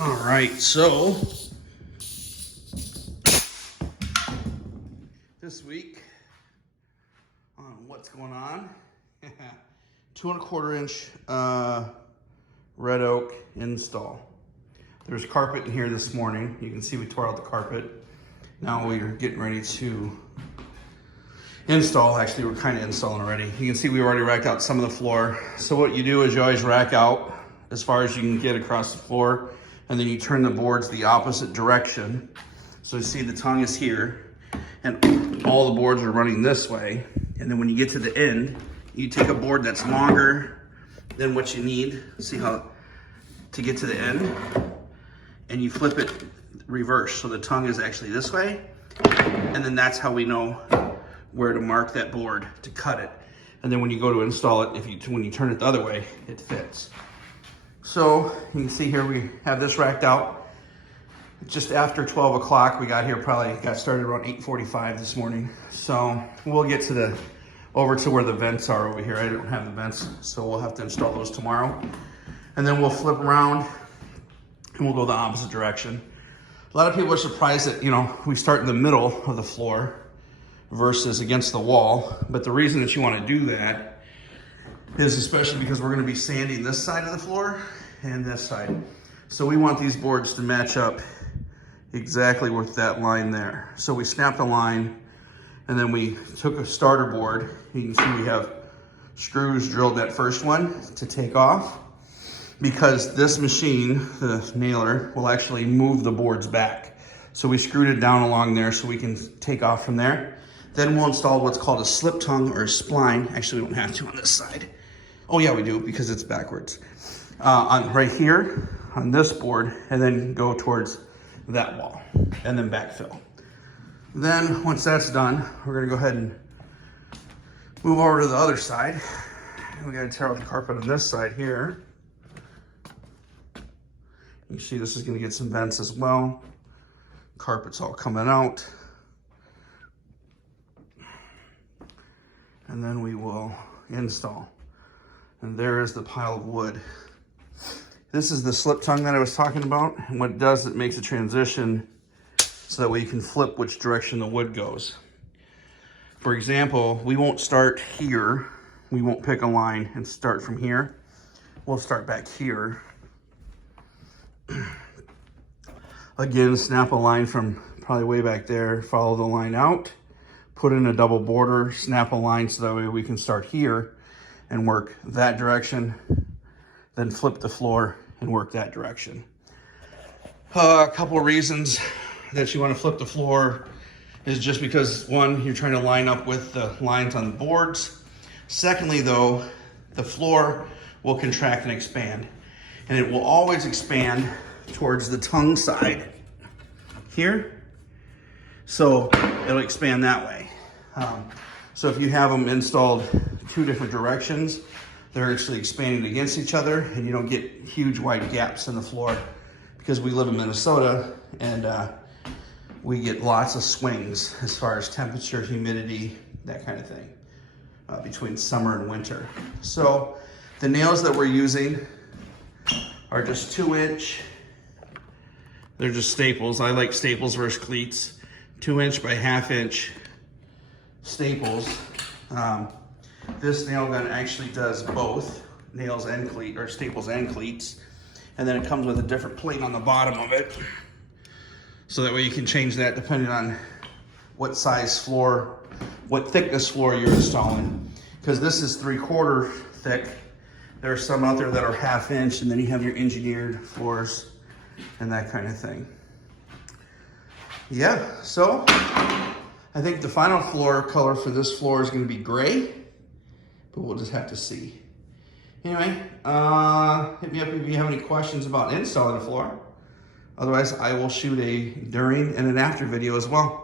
All right, so this week on what's going on, 2¼ inch red oak install. There's carpet in here this morning. You can see we tore out the carpet. Now we're getting ready to install. Actually, we're kind of installing already. You can see we already racked out some of the floor. So what you do is you always rack out as far as you can get across the floor, and then you turn the boards the opposite direction. So you see the tongue is here, and all the boards are running this way. And then when you get to the end, you take a board that's longer than what you need. See how to get to the end, and you flip it reverse. So the tongue is actually this way, and then that's how we know where to mark that board to cut it. And then when you go to install it, when you turn it the other way, it fits. So you can see here we have this racked out. Just after 12 o'clock, we got here, probably got started around 8:45 this morning. So we'll get to over to where the vents are over here. I don't have the vents, so we'll have to install those tomorrow. And then we'll flip around and we'll go the opposite direction. A lot of people are surprised that, we start in the middle of the floor versus against the wall. But the reason that you want to do that is especially because we're going to be sanding this side of the floor and this side. So we want these boards to match up exactly with that line there. So we snapped a line, and then we took a starter board. You can see we have screws drilled that first one to take off, because this machine, the nailer, will actually move the boards back. So we screwed it down along there so we can take off from there. Then we'll install what's called a slip tongue or a spline. Actually, we don't have to on this side. Oh yeah, we do, because it's backwards. Right here on this board, and then go towards that wall, and then backfill. Then once that's done, we're gonna go ahead and move over to the other side. We gotta tear out the carpet on this side here. You see this is gonna get some vents as well. Carpet's all coming out. And then we will install. And there is the pile of wood. This is the slip tongue that I was talking about. And what it does, it makes a transition so that way you can flip which direction the wood goes. For example, we won't start here. We won't pick a line and start from here. We'll start back here. Again, snap a line from probably way back there, follow the line out, put in a double border, snap a line so that way we can start here and work that direction, then flip the floor and work that direction. A couple of reasons that you want to flip the floor is just because, one, you're trying to line up with the lines on the boards. Secondly, though, the floor will contract and expand, and it will always expand towards the tongue side here. So it'll expand that way. So if you have them installed two different directions, they're actually expanding against each other, and you don't get huge wide gaps in the floor, because we live in Minnesota and we get lots of swings as far as temperature, humidity, that kind of thing, between summer and winter. So the nails that we're using are just 2-inch. They're just staples. I like staples versus cleats. 2-inch by 1/2 inch staples. This nail gun actually does both nails and staples and cleats. And then it comes with a different plate on the bottom of it. So that way you can change that depending on what size floor, what thickness floor you're installing. Because this is 3/4 thick. There are some out there that are 1/2 inch, and then you have your engineered floors and that kind of thing. Yeah, so I think the final floor color for this floor is going to be gray, but we'll just have to see. Anyway, hit me up if you have any questions about installing the floor. Otherwise, I will shoot a during and an after video as well.